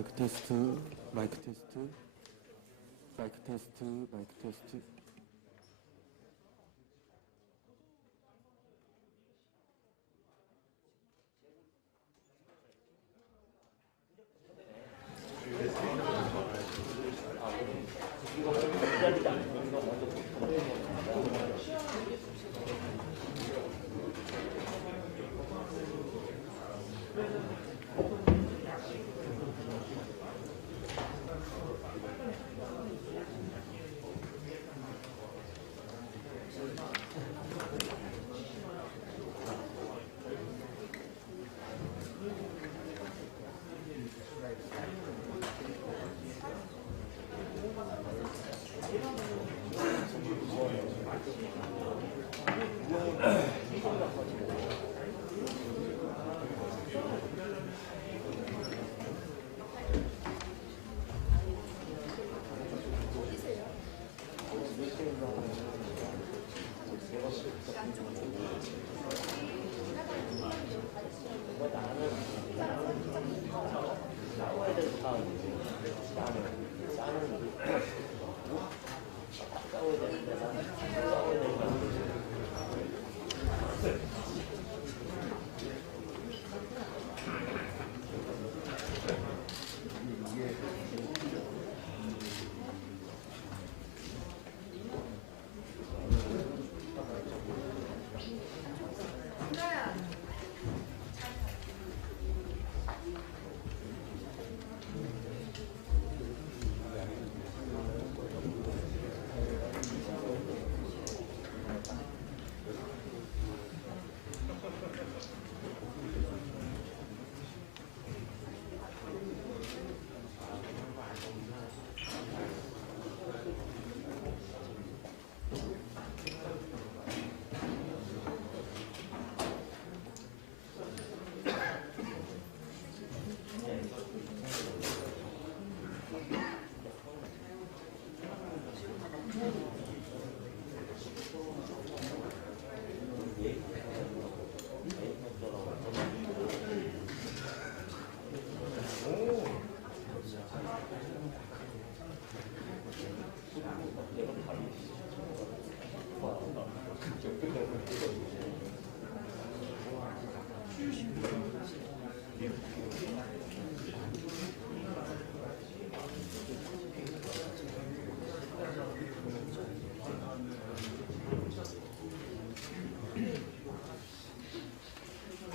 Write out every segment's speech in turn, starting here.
마이크 테스트, 마이크 테스트, 마이크 테스트, 마이크 테스트.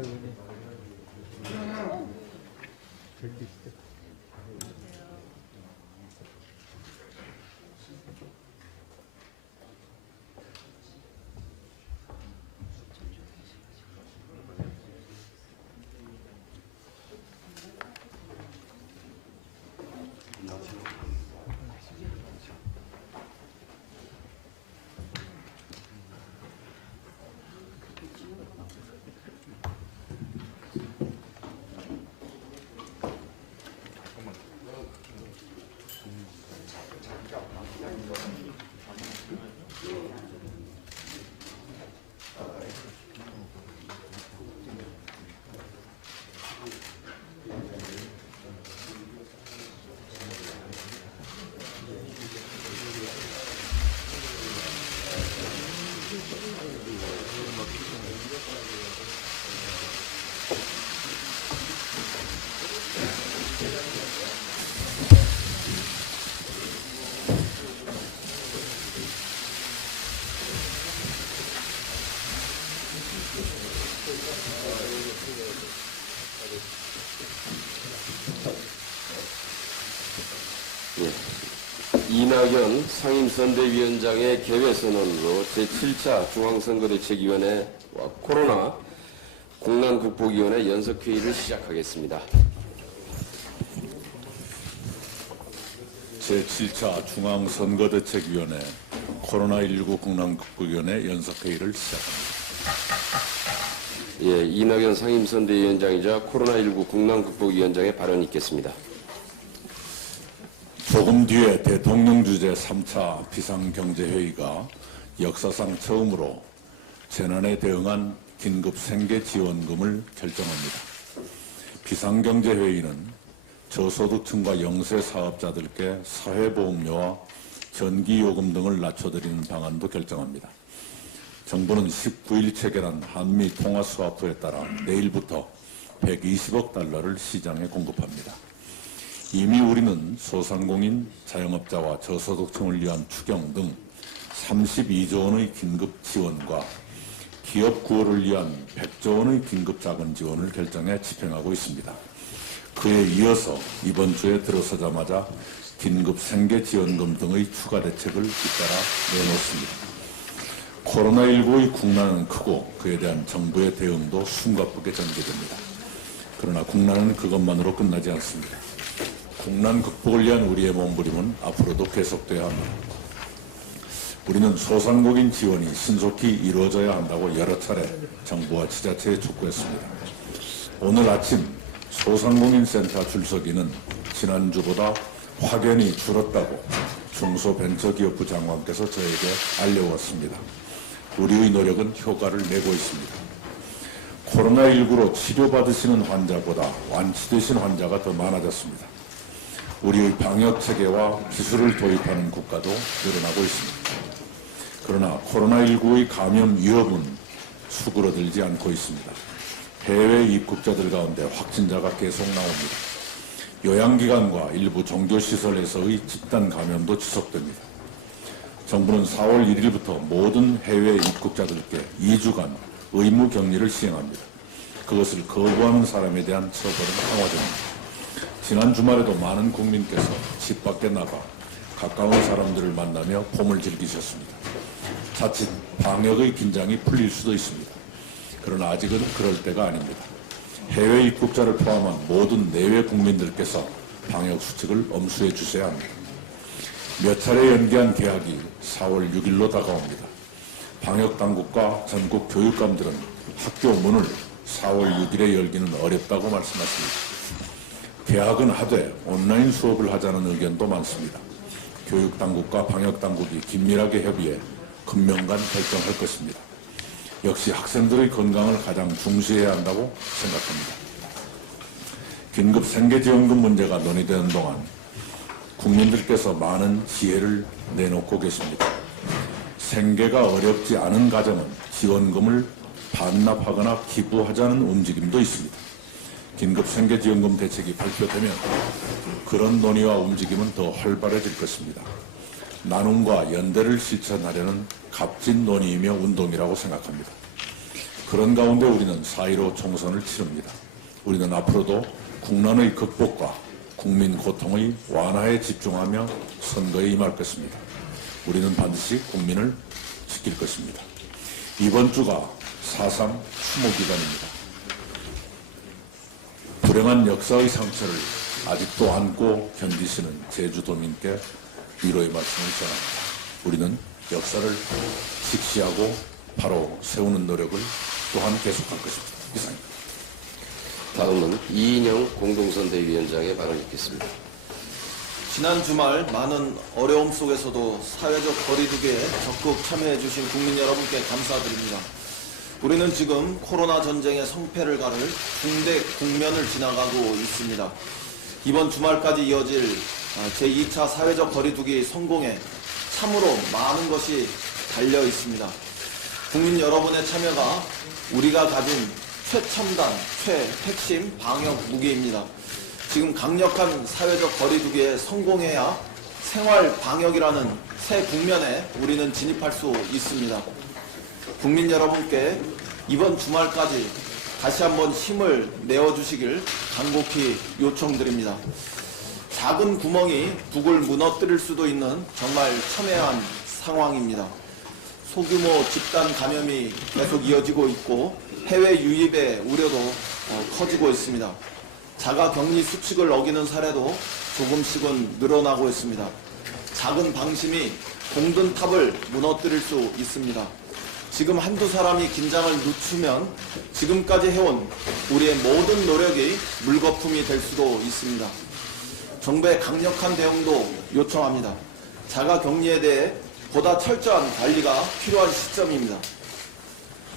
every day. 이낙연 상임선대위원장의 개회선언으로 제7차 중앙선거대책위원회와 코로나 공난극복위원회 연석회의를 시작하겠습니다. 제7차 중앙선거대책위원회 코로나19 국난극복위원회 연석회의를 시작합니다. 예, 이낙연 상임선대위원장이자 코로나19 국난극복위원장의 발언이 있겠습니다. 조금 뒤에 대통령 주재 3차 비상경제회의가 역사상 처음으로 재난에 대응한 긴급 생계 지원금을 결정합니다. 비상경제회의는 저소득층과 영세 사업자들께 사회보험료와 전기요금 등을 낮춰드리는 방안도 결정합니다. 정부는 19일 체결한 한미 통화 스와프에 따라 내일부터 120억 달러를 시장에 공급합니다. 이미 우리는 소상공인, 자영업자와 저소득층을 위한 추경 등 32조 원의 긴급 지원과 기업 구호를 위한 100조 원의 긴급 자금 지원을 결정해 집행하고 있습니다. 그에 이어서 이번 주에 들어서자마자 긴급 생계 지원금 등의 추가 대책을 잇따라 내놓습니다. 코로나19의 국난은 크고 그에 대한 정부의 대응도 숨가쁘게 전개됩니다. 그러나 국난은 그것만으로 끝나지 않습니다. 국난 극복을 위한 우리의 몸부림은 앞으로도 계속돼야 합니다. 우리는 소상공인 지원이 신속히 이루어져야 한다고 여러 차례 정부와 지자체에 촉구했습니다. 오늘 아침 소상공인 센터 줄서기는 지난주보다 확연히 줄었다고 중소벤처기업부 장관께서 저에게 알려왔습니다. 우리의 노력은 효과를 내고 있습니다. 코로나19로 치료받으시는 환자보다 완치되신 환자가 더 많아졌습니다. 우리의 방역 체계와 기술을 도입하는 국가도 늘어나고 있습니다. 그러나 코로나19의 감염 위협은 수그러들지 않고 있습니다. 해외 입국자들 가운데 확진자가 계속 나옵니다. 요양기관과 일부 종교시설에서의 집단 감염도 지속됩니다. 정부는 4월 1일부터 모든 해외 입국자들께 2주간 의무 격리를 시행합니다. 그것을 거부하는 사람에 대한 처벌은 강화됩니다. 지난 주말에도 많은 국민께서 집 밖에 나가 가까운 사람들을 만나며 봄을 즐기셨습니다. 자칫 방역의 긴장이 풀릴 수도 있습니다. 그러나 아직은 그럴 때가 아닙니다. 해외 입국자를 포함한 모든 내외 국민들께서 방역 수칙을 엄수해 주셔야 합니다. 몇 차례 연기한 개학이 4월 6일로 다가옵니다. 방역 당국과 전국 교육감들은 학교 문을 4월 6일에 열기는 어렵다고 말씀하십니다. 개학은 하되 온라인 수업을 하자는 의견도 많습니다. 교육 당국과 방역 당국이 긴밀하게 협의해 금명간 결정할 것입니다. 역시 학생들의 건강을 가장 중시해야 한다고 생각합니다. 긴급 생계지원금 문제가 논의되는 동안 국민들께서 많은 지혜를 내놓고 계십니다. 생계가 어렵지 않은 가정은 지원금을 반납하거나 기부하자는 움직임도 있습니다. 긴급 생계지원금 대책이 발표되면 그런 논의와 움직임은 더 활발해질 것입니다. 나눔과 연대를 실천하려는 값진 논의이며 운동이라고 생각합니다. 그런 가운데 우리는 4.15 총선을 치릅니다. 우리는 앞으로도 국난의 극복과 국민 고통의 완화에 집중하며 선거에 임할 것입니다. 우리는 반드시 국민을 지킬 것입니다. 이번 주가 사상 추모 기간입니다. 불행한 역사의 상처를 아직도 안고 견디시는 제주도민께 위로의 말씀을 전합니다. 우리는 역사를 직시하고 바로 세우는 노력을 또한 계속할 것입니다. 이상입니다. 다음은 이인영 공동선대위원장의 발언이 있겠습니다. 지난 주말 많은 어려움 속에서도 사회적 거리두기에 적극 참여해주신 국민 여러분께 감사드립니다. 우리는 지금 코로나 전쟁의 성패를 가를 중대 국면을 지나가고 있습니다. 이번 주말까지 이어질 제2차 사회적 거리두기 성공에 참으로 많은 것이 달려 있습니다. 국민 여러분의 참여가 우리가 가진 최첨단, 최핵심 방역 무기입니다. 지금 강력한 사회적 거리두기에 성공해야 생활 방역이라는 새 국면에 우리는 진입할 수 있습니다. 국민 여러분께 이번 주말까지 다시 한번 힘을 내어주시길 간곡히 요청드립니다. 작은 구멍이 북을 무너뜨릴 수도 있는 정말 첨예한 상황입니다. 소규모 집단 감염이 계속 이어지고 있고 해외 유입의 우려도 어, 커지고 있습니다. 자가 격리 수칙을 어기는 사례도 조금씩은 늘어나고 있습니다. 작은 방심이 공든 탑을 무너뜨릴 수 있습니다. 지금 한두 사람이 긴장을 늦추면 지금까지 해온 우리의 모든 노력이 물거품이 될 수도 있습니다. 정부의 강력한 대응도 요청합니다. 자가 격리에 대해 보다 철저한 관리가 필요한 시점입니다.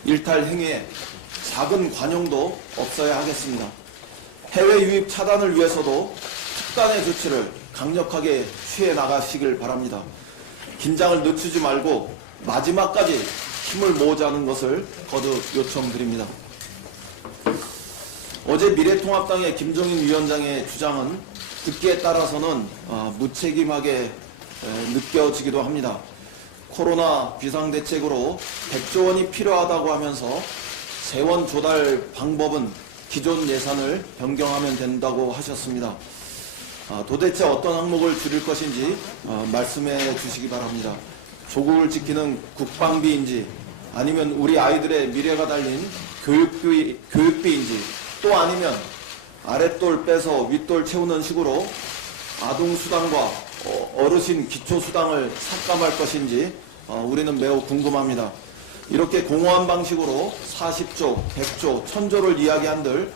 일탈 행위에 작은 관용도 없어야 하겠습니다. 해외 유입 차단을 위해서도 특단의 조치를 강력하게 취해 나가시길 바랍니다. 긴장을 늦추지 말고 마지막까지 힘을 모으자는 것을 거듭 요청드립니다. 어제 미래통합당의 김종인 위원장의 주장은 듣기에 따라서는 어, 무책임하게 에, 느껴지기도 합니다. 코로나 비상대책으로 100조 원이 필요하다고 하면서 재원 조달 방법은 기존 예산을 변경하면 된다고 하셨습니다. 아, 도대체 어떤 항목을 줄일 것인지 어, 말씀해 주시기 바랍니다. 조국을 지키는 국방비인지 아니면 우리 아이들의 미래가 달린 교육비, 교육비인지 또 아니면 아랫돌 빼서 윗돌 채우는 식으로 아동수당과 어, 어르신 기초수당을 삭감할 것인지 어, 우리는 매우 궁금합니다. 이렇게 공허한 방식으로 40조, 100조, 1000조를 이야기한들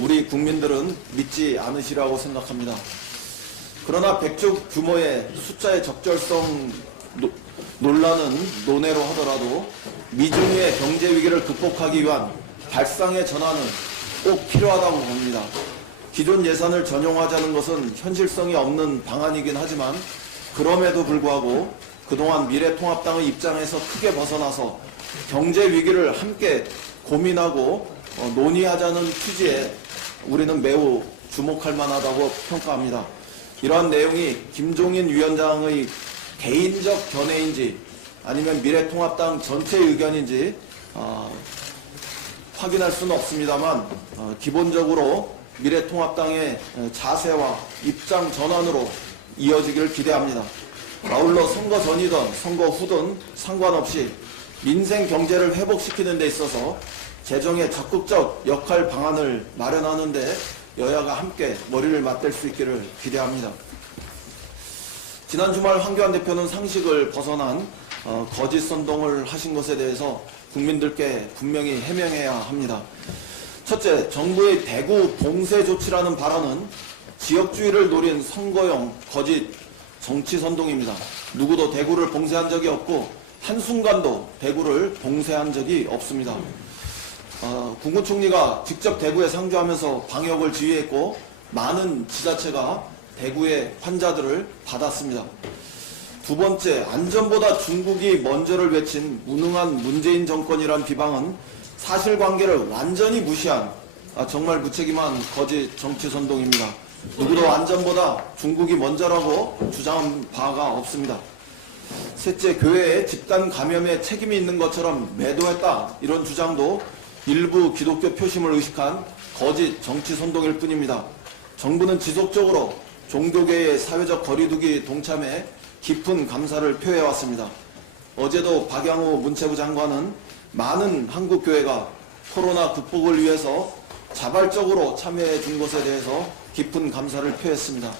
우리 국민들은 믿지 않으시라고 생각합니다. 그러나 100조 규모의 숫자의 적절성 노- 논란은 논외로 하더라도 미중의 경제 위기를 극복하기 위한 발상의 전환은 꼭 필요하다고 봅니다. 기존 예산을 전용하자는 것은 현실성이 없는 방안이긴 하지만 그럼에도 불구하고 그동안 미래통합당의 입장에서 크게 벗어나서 경제 위기를 함께 고민하고 어, 논의하자는 취지에 우리는 매우 주목할 만하다고 평가합니다. 이러한 내용이 김종인 위원장의 개인적 견해인지 아니면 미래통합당 전체 의견인지 어, 확인할 수는 없습니다만 어, 기본적으로 미래통합당의 어, 자세와 입장 전환으로 이어지기를 기대합니다. 아울러 선거 전이든 선거 후든 상관없이 민생 경제를 회복시키는 데 있어서 재정의 적극적 역할 방안을 마련하는 데 여야가 함께 머리를 맞댈 수 있기를 기대합니다. 지난 주말 황교안 대표는 상식을 벗어난 어, 거짓 선동을 하신 것에 대해서 국민들께 분명히 해명해야 합니다. 첫째, 정부의 대구 봉쇄 조치라는 발언은 지역주의를 노린 선거용 거짓 정치 선동입니다. 누구도 대구를 봉쇄한 적이 없고 한순간도 대구를 봉쇄한 적이 없습니다. 어, 국무총리가 직접 대구에 상주하면서 방역을 지휘했고 많은 지자체가 대구의 환자들을 받았습니다. 두 번째, 안전보다 중국이 먼저를 외친 무능한 문재인 정권이란 비방은 사실관계를 완전히 무시한 아, 정말 무책임한 거짓 정치 선동입니다. 누구도 안전보다 중국이 먼저라고 주장한 바가 없습니다. 셋째, 교회에 집단 감염에 책임이 있는 것처럼 매도했다. 이런 주장도 일부 기독교 표심을 의식한 거짓 정치 선동일 뿐입니다. 정부는 지속적으로 종교계의 사회적 거리두기 동참에 깊은 감사를 표해왔습니다. 어제도 박양호 문체부 장관은 많은 한국 교회가 코로나 극복을 위해서 자발적으로 참여해 준 것에 대해서 깊은 감사를 표했습니다.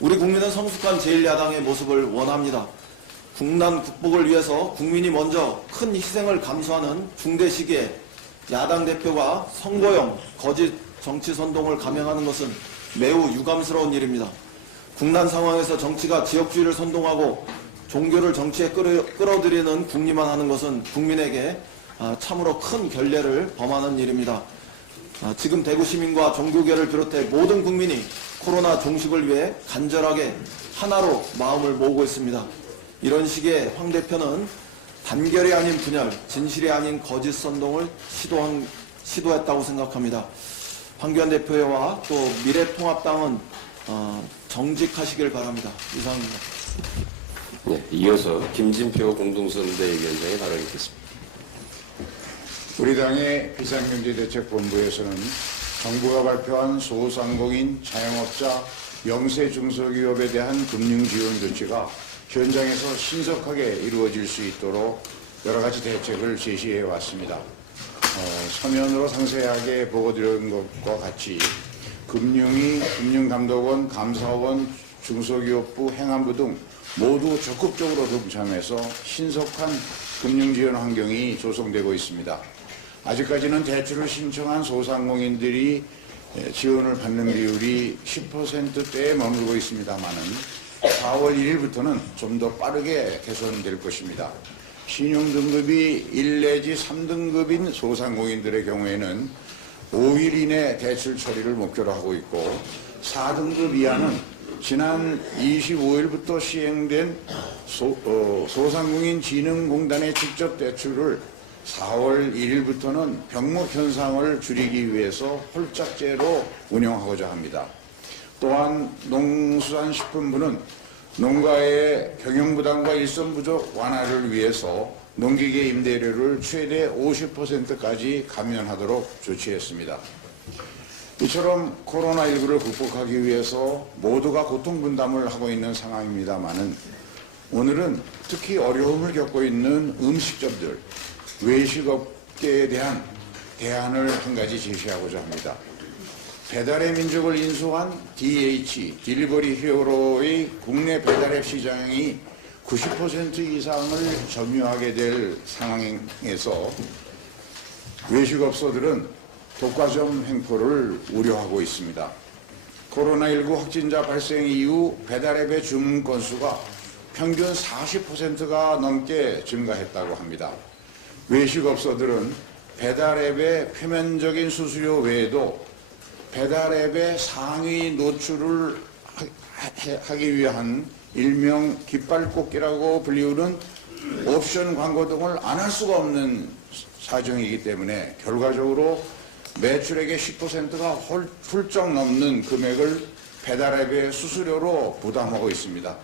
우리 국민은 성숙한 제1야당의 모습을 원합니다. 국난 극복을 위해서 국민이 먼저 큰 희생을 감수하는 중대 시기에 야당 대표가 선거용 거짓 정치 선동을 감행하는 것은 매우 유감스러운 일입니다. 국난 상황에서 정치가 지역주의를 선동하고 종교를 정치에 끌어, 끌어들이는 국리만 하는 것은 국민에게 아, 참으로 큰 결례를 범하는 일입니다. 아, 지금 대구 시민과 종교계를 비롯해 모든 국민이 코로나 종식을 위해 간절하게 하나로 마음을 모으고 있습니다. 이런 식의 황 대표는 단결이 아닌 분열, 진실이 아닌 거짓 선동을 시도한, 시도했다고 생각합니다. 황교안 대표와 또 미래통합당은 어, 정직하시길 바랍니다. 이상입니다. 네, 이어서 김진표 공동선대위원장의 발언이 있겠습니다. 우리 당의 비상경제대책본부에서는 정부가 발표한 소상공인 자영업자 영세 중소기업에 대한 금융 지원 조치가 현장에서 신속하게 이루어질 수 있도록 여러 가지 대책을 제시해 왔습니다. 어, 서면으로 상세하게 보고드린 것과 같이 금융위, 금융감독원, 감사원, 중소기업부, 행안부 등 모두 적극적으로 동참해서 신속한 금융지원 환경이 조성되고 있습니다. 아직까지는 대출을 신청한 소상공인들이 예, 지원을 받는 비율이 10%대에 머물고 있습니다만은 4월 1일부터는 좀 더 빠르게 개선될 것입니다. 신용 등급이 1 내지 3등급인 소상공인들의 경우에는 5일 이내 대출 처리를 목표로 하고 있고 4등급 이하는 지난 25일부터 시행된 소, 어, 소상공인 진흥공단의 직접 대출을 4월 1일부터는 병목 현상을 줄이기 위해서 홀짝제로 운영하고자 합니다. 또한 농수산식품부는 농가의 경영부담과 일선 부족 완화를 위해서 농기계 임대료를 최대 50%까지 감면하도록 조치했습니다. 이처럼 코로나19를 극복하기 위해서 모두가 고통 분담을 하고 있는 상황입니다만은 오늘은 특히 어려움을 겪고 있는 음식점들, 외식업계에 대한 대안을 한 가지 제시하고자 합니다. 배달의 민족을 인수한 DH, 딜리버리 히어로의 국내 배달앱 시장이 90% 이상을 점유하게 될 상황에서 외식업소들은 독과점 횡포를 우려하고 있습니다. 코로나19 확진자 발생 이후 배달앱의 주문 건수가 평균 40%가 넘게 증가했다고 합니다. 외식업소들은 배달앱의 표면적인 수수료 외에도 배달앱의 상위 노출을 하- 하기 위한 일명 깃발꽂기라고 불리우는 옵션 광고 등을 안 할 수가 없는 사정이기 때문에 결과적으로 매출액의 10%가 홀, 훌쩍 넘는 금액을 배달앱의 수수료로 부담하고 있습니다.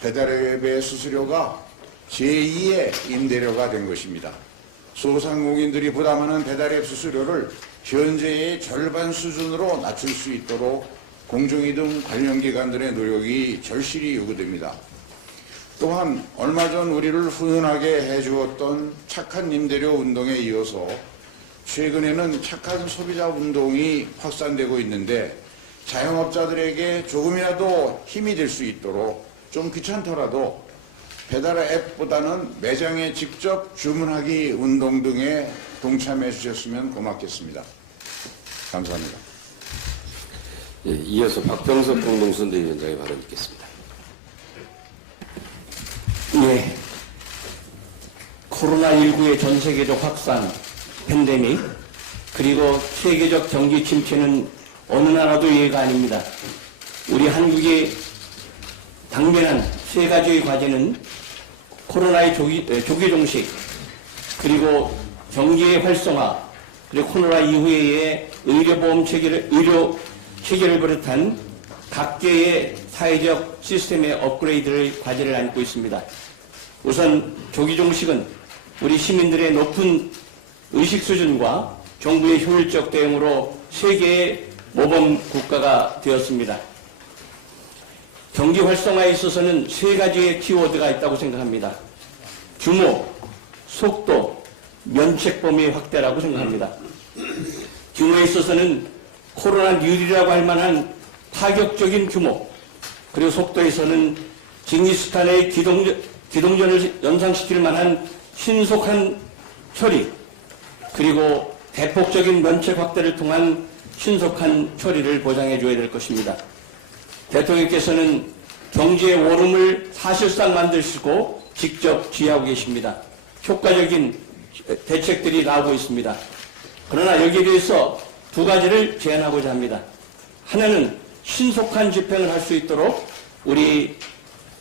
배달앱의 수수료가 제2의 임대료가 된 것입니다. 소상공인들이 부담하는 배달앱 수수료를 현재의 절반 수준으로 낮출 수 있도록 등 관련 기관들의 노력이 절실히 요구됩니다. 또한 얼마 전 우리를 훈훈하게 해주었던 착한 임대료 운동에 이어서 최근에는 착한 소비자 운동이 확산되고 있는데 자영업자들에게 조금이라도 힘이 될 수 있도록 좀 귀찮더라도 배달 앱보다는 매장에 직접 주문하기 운동 등에 동참해 주셨으면 고맙겠습니다. 감사합니다. 예, 이어서 박병석 공동선대위원장의 발언 듣겠습니다. 예. 코로나19의 전 세계적 확산, 팬데믹, 그리고 세계적 경기 침체는 어느 나라도 예가 아닙니다. 우리 한국의 당면한 세 가지의 과제는 코로나의 조기, 에, 조기 종식, 그리고 경기의 활성화, 그리고 코로나 이후에 의료보험 체계를, 의료 체계를 비롯한 각계의 사회적 시스템의 업그레이드를 과제를 안고 있습니다. 우선 조기 종식은 우리 시민들의 높은 의식 수준과 정부의 효율적 대응으로 세계의 모범 국가가 되었습니다. 경기 활성화에 있어서는 세 가지의 키워드가 있다고 생각합니다. 규모, 속도, 면책 범위 확대라고 생각합니다. 규모에 있어서는 코로나 뉴이라고 할 만한 파격적인 규모, 그리고 속도에서는 징기스탄의 기동전, 기동전을 연상시킬 만한 신속한 처리, 그리고 대폭적인 면책 확대를 통한 신속한 처리를 보장해 줘야 될 것입니다. 대통령께서는 경제의 오름을 사실상 만드시고 직접 지휘하고 계십니다. 효과적인 대책들이 나오고 있습니다. 그러나 여기에 대해서 두 가지를 제안하고자 합니다. 하나는 신속한 집행을 할 수 있도록 우리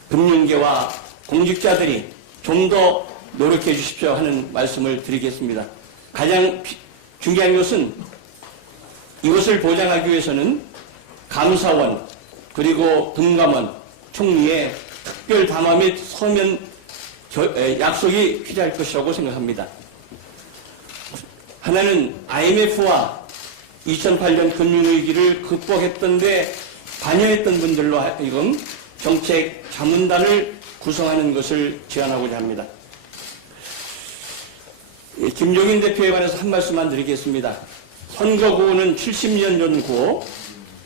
금융계와 공직자들이 좀 더 노력해 주십시오 하는 말씀을 드리겠습니다. 가장 피- 중요한 것은 이것을 보장하기 위해서는 감사원 그리고 금감원 총리의 특별 담화 및 서면 약속이 필요할 것이라고 생각합니다. 하나는 IMF와 2008년 금융위기를 극복했던데 관여했던 분들로 하여금 정책 자문단을 구성하는 것을 제안하고자 합니다. 예, 김종인 대표에 관해서 한 말씀만 드리겠습니다. 선거 구호는 70년 전 구호,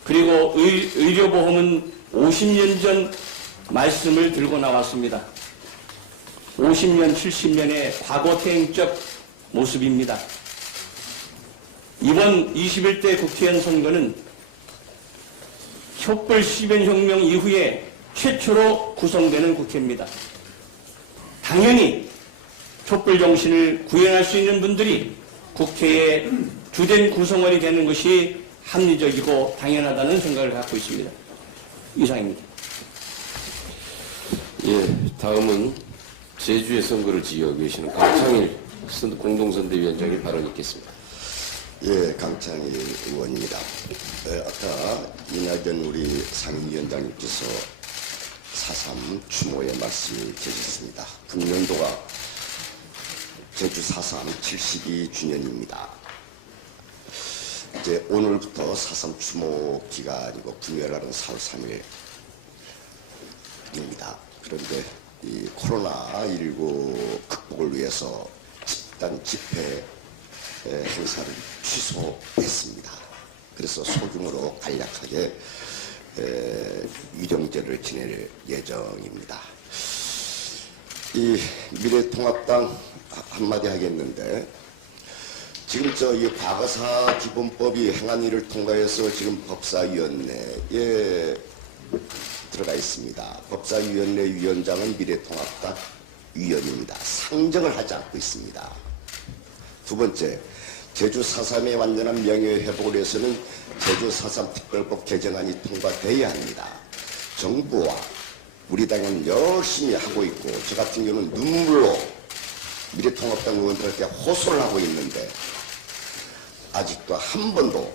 그리고 의, 의료보험은 50년 전 말씀을 들고 나왔습니다. 50년, 70년의 과거 퇴행적 모습입니다. 이번 21대 국회의원 선거는 촛불 10연 혁명 이후에 최초로 구성되는 국회입니다. 당연히 촛불 정신을 구현할 수 있는 분들이 국회의 주된 구성원이 되는 것이 합리적이고 당연하다는 생각을 갖고 있습니다. 이상입니다. 예, 다음은 제주의 선거를 지휘하고 계시는 강창일 선- 공동선대위원장의 발언이 있겠습니다. 예, 강창일 의원입니다. 에, 아까 이낙연 우리 상임위원장님께서 4.3 추모의 말씀을 주셨습니다. 금년도가 제주 4.3 72주년입니다. 이제 오늘부터 4.3 추모 기간이고 금요일날은 4월 3일입니다. 그런데 이 코로나19 극복을 위해서 집단 집회 에, 행사를 취소했습니다. 그래서 소규모로 간략하게 에, 위정제를 지낼 예정입니다. 이 미래통합당 한마디 하겠는데 지금 저이 과거사 기본법이 행한 일을 통과해서 지금 법사위원회에 들어가 있습니다. 법사위원회 위원장은 미래통합당 위원입니다. 상정을 하지 않고 있습니다. 두 번째, 제주 4.3의 완전한 명예 회복을 위해서는 제주 4.3 특별법 개정안이 통과돼야 합니다. 정부와 우리 당은 열심히 하고 있고 저 같은 경우는 눈물로 미래통합당 의원들한테 호소를 하고 있는데 아직도 한 번도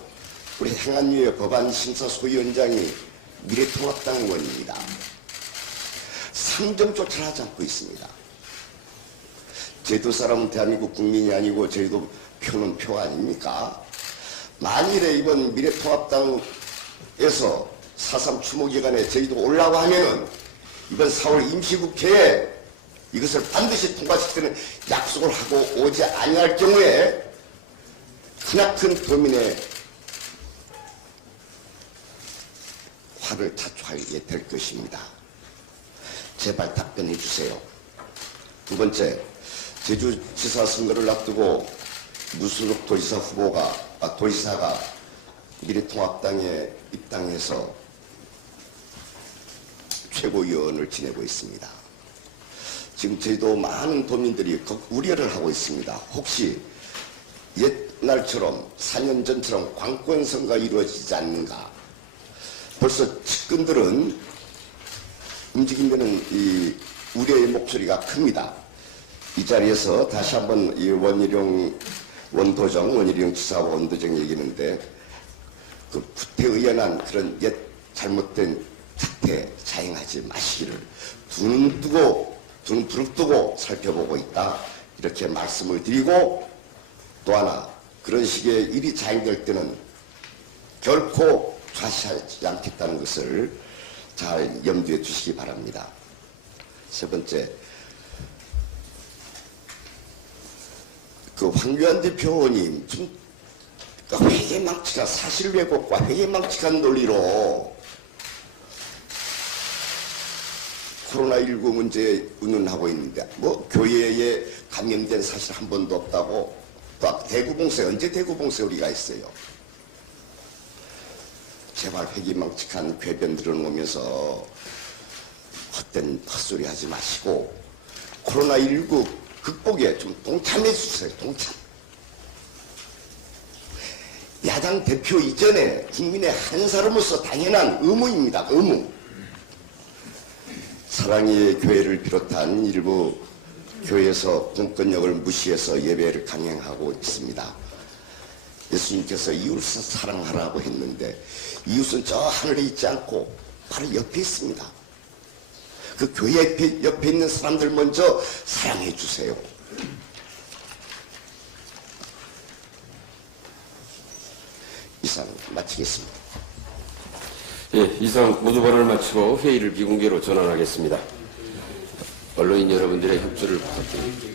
우리 행안위의 법안 심사 소위원장이 미래통합당 의원입니다. 상정조차를 하지 않고 있습니다. 제도 사람은 대한민국 국민이 아니고 저희도 표는 표 아닙니까? 만일에 이번 미래통합당에서 4.3 추모 기간에 저희도 올라고 하면은 이번 4월 임시국회에 이것을 반드시 통과시키는 약속을 하고 오지 아니할 경우에 크나큰 도민의 화를 자초하게 될 것입니다. 제발 답변해 주세요. 두 번째, 제주지사 선거를 앞두고 무소속 도지사 후보가 아, 도지사가 미래통합당에 입당해서 최고위원을 지내고 있습니다. 지금 저희도 많은 도민들이 걱- 우려를 하고 있습니다. 혹시 옛날처럼 4년 전처럼 관권 선거가 이루어지지 않는가? 벌써 측근들은 움직이면은 이 우려의 목소리가 큽니다. 이 자리에서 다시 한번 이 원희룡 원도정 원희룡 지사와 원도정 얘기했는데 그 구태의연한 그런 옛 잘못된 자태 자행하지 마시기를 두 눈 뜨고 두 눈 부릅뜨고 살펴보고 있다 이렇게 말씀을 드리고 또 하나 그런 식의 일이 자행될 때는 결코 좌시하지 않겠다는 것을 잘 염두에 두시기 바랍니다. 세 번째, 그 황교안 대표님 좀 회계망치가 사실 왜곡과 회계망치한 논리로 코로나19 문제에 운운하고 있는데 뭐 교회에 감염된 사실 한 번도 없다고 또 대구봉쇄 언제 대구봉쇄 우리가 했어요? 제발 회기망측한 궤변 들어놓으면서 헛된 헛소리 하지 마시고 코로나19 극복에 좀 동참해 주세요 동참. 야당 대표 이전에 국민의 한 사람으로서 당연한 의무입니다 의무. 사랑의 교회를 비롯한 일부 교회에서 공권력을 무시해서 예배를 강행하고 있습니다. 예수님께서 이웃을 사랑하라고 했는데 이웃은 저 하늘에 있지 않고 바로 옆에 있습니다. 그 교회 옆에, 옆에 있는 사람들 먼저 사랑해 주세요. 이상 마치겠습니다. 예, 이상 모두 발언을 마치고 회의를 비공개로 전환하겠습니다. 언론인 여러분들의 협조를 부탁드립니다.